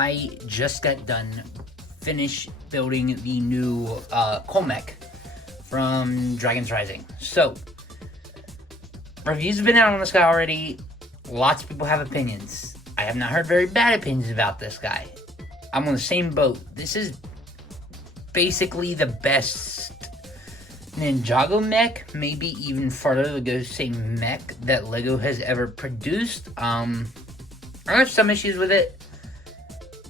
I just got done building the new mech from Dragon's Rising. So, reviews have been out on this guy already. Lots of people have opinions. I have not heard very bad opinions about this guy. I'm on the same boat. This is basically the best Ninjago mech, maybe even farther to go say mech that LEGO has ever produced. I have some issues with it.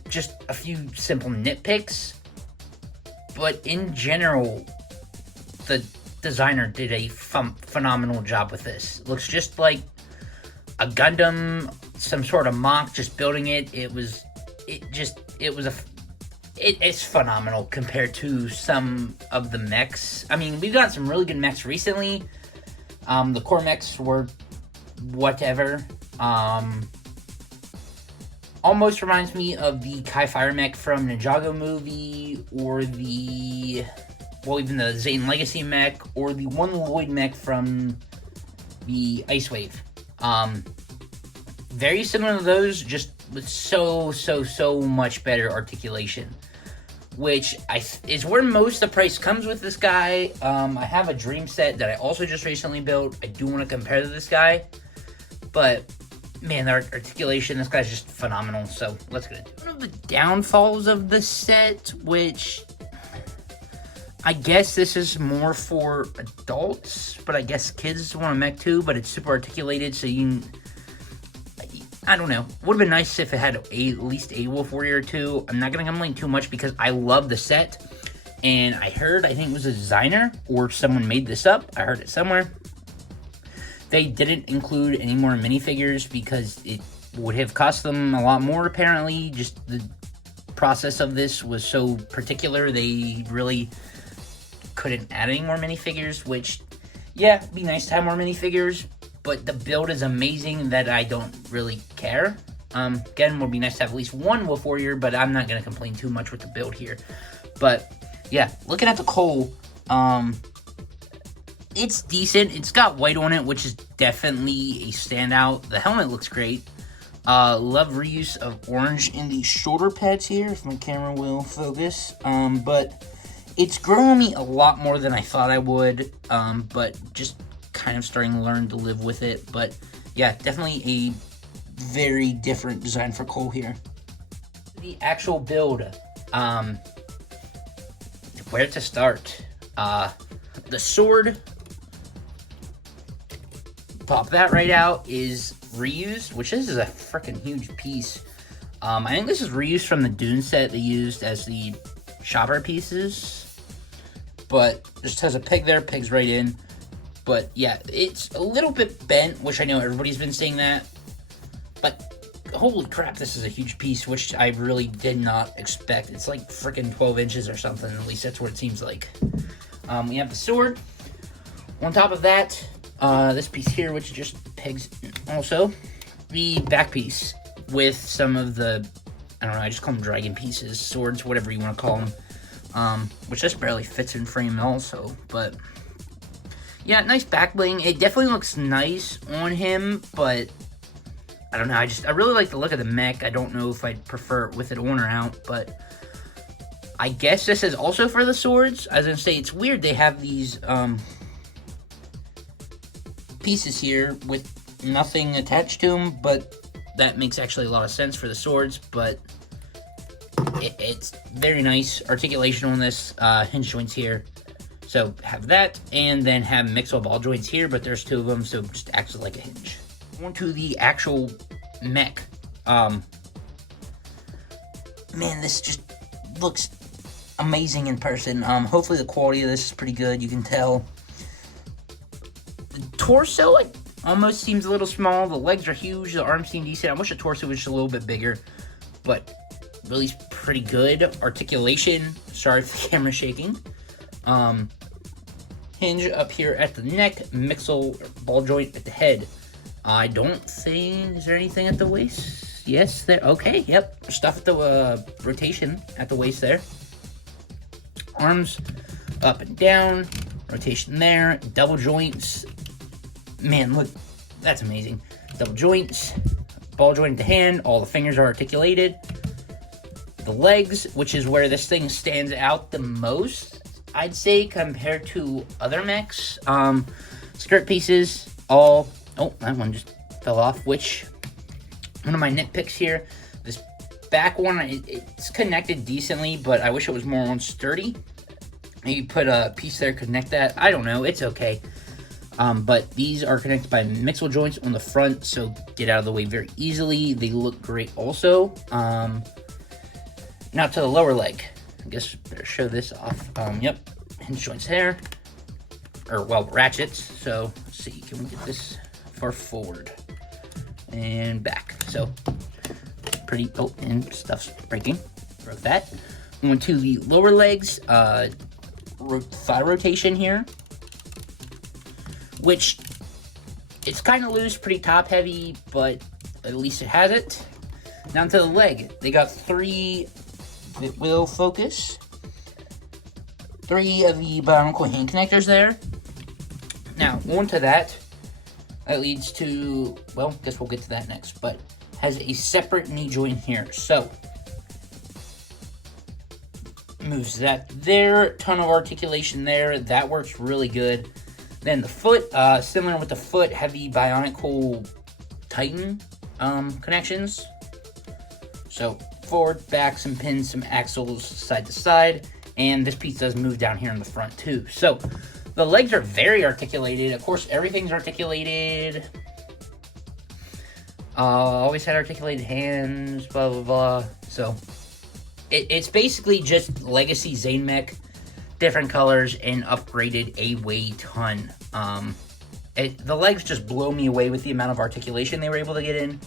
Just a few simple nitpicks. But in general, the designer did a phenomenal job with this. Looks just like a Gundam, some sort of mock, just building it. It's phenomenal compared to some of the mechs. I mean, we've got some really good mechs recently. The core mechs were whatever. Almost reminds me of the Kai Fire mech from Ninjago movie, or even the Zane Legacy mech, or the One Lloyd mech from the Ice Wave. Very similar to those, just with so much better articulation, which is where most of the price comes with this guy. I have a dream set that I also just recently built. I do want to compare to this guy, but man, the articulation, this guy's just phenomenal. So let's get into it. One of the downfalls of the set, which I guess this is more for adults, but I guess kids want a mech too, but it's super articulated, so I don't know. Would have been nice if it had at least a Wolf Warrior or two. I'm not going to complain too much because I love the set. And I think it was a designer or someone made this up. I heard it somewhere. They didn't include any more minifigures because it would have cost them a lot more, apparently. Just the process of this was so particular, they really couldn't add any more minifigures, which, yeah, it'd be nice to have more minifigures. But the build is amazing that I don't really care. Again, would be nice to have at least one Wolf Warrior, but I'm not going to complain too much with the build here. But, yeah, looking at the Cole, it's decent. It's got white on it, which is definitely a standout. The helmet looks great. Love reuse of orange in the shoulder pads here, if my camera will focus. But it's growing me a lot more than I thought I would, but just kind of starting to learn to live with it. But yeah, definitely a very different design for Cole here. The actual build, where to start? The sword, pop that right out, is reused, which is a freaking huge piece. I think this is reused from the Dune set they used as the shopper pieces, but just has a peg there, pegs right in. But yeah, it's a little bit bent, which I know everybody's been saying that. But holy crap, this is a huge piece, which I really did not expect. It's like freaking 12 inches or something. At least that's what it seems like. We have the sword. On top of that, this piece here, which just pegs also. The back piece with some of the, I don't know, I just call them dragon pieces, swords, whatever you want to call them. Which just barely fits in frame also, but yeah, nice back bling. It definitely looks nice on him, but I don't know. I really like the look of the mech. I don't know if I'd prefer it with it on or out, but I guess this is also for the swords. I was gonna say, it's weird they have these pieces here with nothing attached to them, but that makes actually a lot of sense for the swords. But it's very nice articulation on this, hinge joints here. So have that, and then have mixable ball joints here, but there's two of them, so it just acts like a hinge. On to the actual mech. Man, this just looks amazing in person. Hopefully the quality of this is pretty good. You can tell. The torso, like, almost seems a little small. The legs are huge. The arms seem decent. I wish the torso was just a little bit bigger, but really pretty good. Articulation. Sorry for the camera shaking. Hinge up here at the neck, mixel ball joint at the head. I don't think, is there anything at the waist? Yes, there, okay, yep. Stuff at the rotation at the waist there. Arms up and down, rotation there, double joints. Man, look, that's amazing. Double joints, ball joint at the hand, all the fingers are articulated. the legs, which is where this thing stands out the most, I'd say, compared to other mechs. Skirt pieces, all... Oh, that one just fell off, which... One of my nitpicks here, this back one, it's connected decently, but I wish it was more sturdy. You put a piece there, connect that. I don't know, it's okay. But these are connected by mixel joints on the front, so get out of the way very easily. They look great also. Now to the lower leg. I guess better show this off. Yep, hinge joints there. Or, well, ratchets. So, let's see, can we get this far forward? And back. So, pretty, oh, and stuff's breaking. Broke that. Going to the lower legs, thigh rotation here, which it's kind of loose, pretty top heavy, but at least it has it. Down to the leg, they got 3 wheel focus, 3 of the bionicle hand connectors there. Now, on to that leads to, well, guess we'll get to that next, but has a separate knee joint here. So, moves that there, ton of articulation there, that works really good. Then the foot, similar with the foot, heavy bionicle Titan connections. So, forward, back, some pins, some axles side to side, and this piece does move down here in the front too. So, the legs are very articulated. Of course, everything's articulated. Always had articulated hands, blah, blah, blah. So, it's basically just Legacy Zane Mech, different colors, and upgraded a ton. The legs just blow me away with the amount of articulation they were able to get in,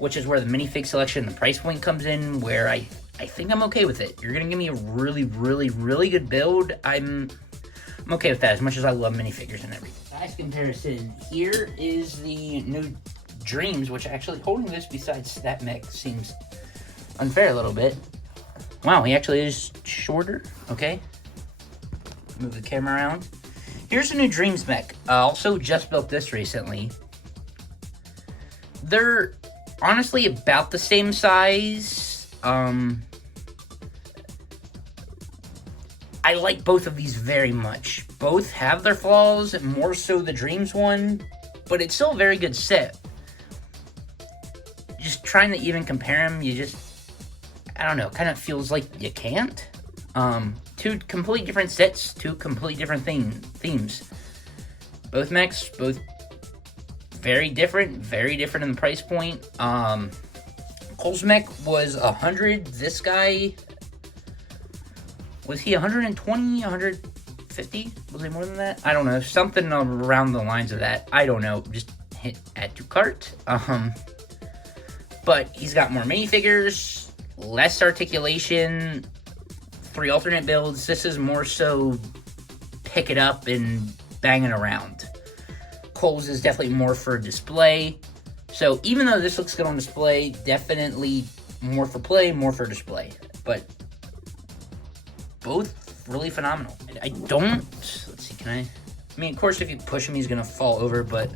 which is where the minifig selection and the price point comes in, where I think I'm okay with it. You're going to give me a really, really, really good build. I'm okay with that, as much as I love minifigures and everything. Size comparison, here is the new Dreams, which actually holding this besides that mech seems unfair a little bit. Wow, he actually is shorter. Okay. Move the camera around. Here's the new Dreams mech. Also just built this recently. They're honestly about the same size. I like both of these very much. Both have their flaws, more so the Dreams one, but it's still a very good set. Just trying to even compare them, you just, I don't know, kind of feels like you can't. Two completely different sets, two completely different themes. Both mechs, both very different in the price point. Cole's mech was 100. This guy, was he 120, 150? Was he more than that? I don't know. Something around the lines of that. I don't know. Just hit add to cart. But he's got more minifigures, less articulation, 3 alternate builds. This is more so pick it up and bang it around. Cole's is definitely more for display. So even though this looks good on display, definitely more for play, more for display. But both really phenomenal. I don't, let's see, can I mean, of course, if you push him, he's going to fall over, but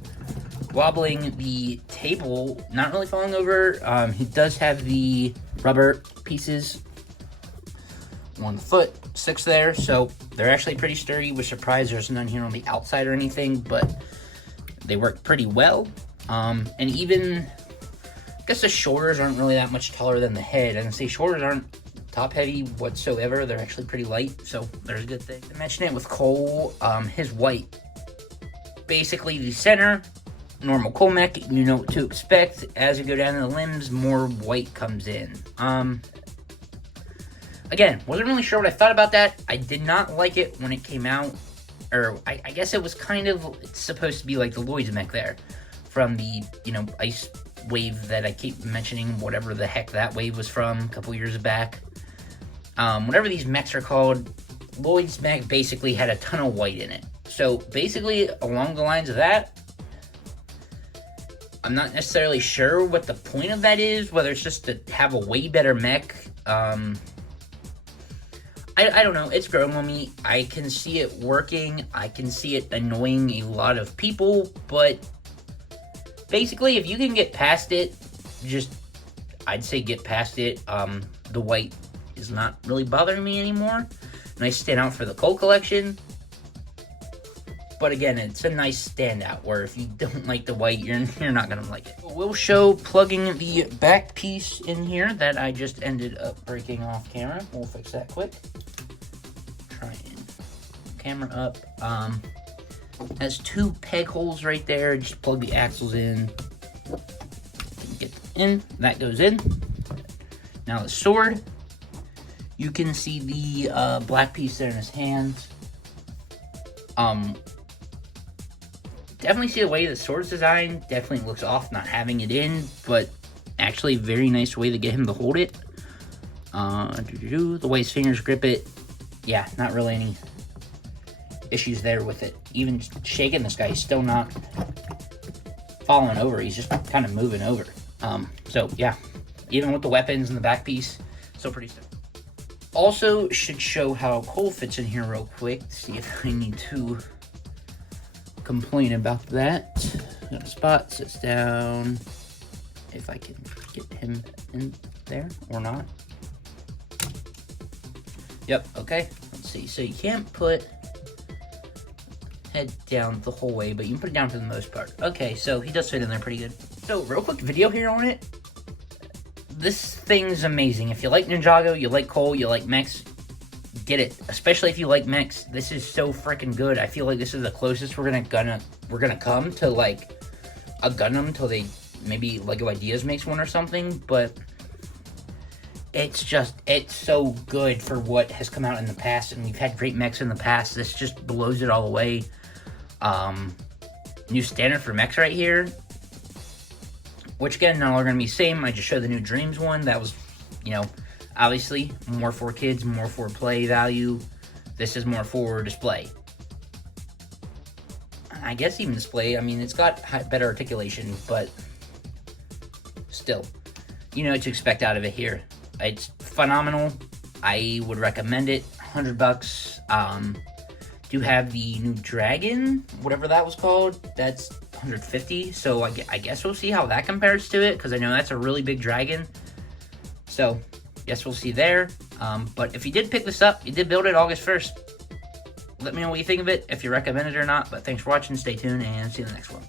wobbling the table, not really falling over. He does have the rubber pieces on the foot, 6 there, so they're actually pretty sturdy. Was surprised there's none here on the outside or anything, but they work pretty well. And even, I guess the shoulders aren't really that much taller than the head, and say shoulders aren't top heavy whatsoever. They're actually pretty light, so there's a good thing. I mentioned it with Cole, his white, basically the center, normal Cole mech, you know what to expect. As you go down the limbs, more white comes in. Again, wasn't really sure what I thought about that. I did not like it when it came out, or I guess it was kind of, it's supposed to be like the Lloyd's mech there, from the, you know, ice wave that I keep mentioning, whatever the heck that wave was from a couple years back. Whatever these mechs are called, Lloyd's mech basically had a ton of white in it. So basically, along the lines of that, I'm not necessarily sure what the point of that is, whether it's just to have a way better mech. I don't know, it's growing on me. I can see it working, I can see it annoying a lot of people, but basically, if you can get past it, just, I'd say get past it. The white is not really bothering me anymore. Nice standout for the Colt collection. But again, it's a nice standout where if you don't like the white, you're not going to like it. We'll show plugging the back piece in here that I just ended up breaking off camera. We'll fix that quick. Try and camera up. Has 2 peg holes right there. Just plug the axles in. Get in. That goes in. Now the sword. You can see the black piece there in his hands. Definitely see the way the sword's designed. Definitely looks off not having it in, but actually very nice way to get him to hold it. The way his fingers grip it, yeah, not really any issues there with it. Even shaking this guy, he's still not falling over. He's just kind of moving over. So yeah, even with the weapons and the back piece, still pretty stiff. Also, should show how Cole fits in here real quick. See if I need to complain about that. Got a spot, sits down. If I can get him in there or not. Yep, okay. Let's see. So you can't put head down the whole way, but you can put it down for the most part. Okay, so he does fit in there pretty good. So, real quick video here on it. This thing's amazing. If you like Ninjago, you like Cole, you like mechs, get it. Especially if you like mechs, this is so freaking good. I feel like this is the closest we're gonna come to like a Gundam till they maybe Lego Ideas makes one or something. But it's so good for what has come out in the past, and we've had great mechs in the past. This just blows it all away. New standard for mechs right here. Which again, not all are going to be the same. I just showed the new Dreams one. That was, you know, obviously more for kids, more for play value. This is more for display. I guess even display. I mean, it's got better articulation, but still, you know what to expect out of it here. It's phenomenal. I would recommend it. $100. Do have the new Dragon, whatever that was called. That's $150, so I guess we'll see how that compares to it, because I know that's a really big dragon. So, guess we'll see there. But if you did pick this up, you did build it August 1st. Let me know what you think of it, if you recommend it or not. But thanks for watching, stay tuned, and see you in the next one.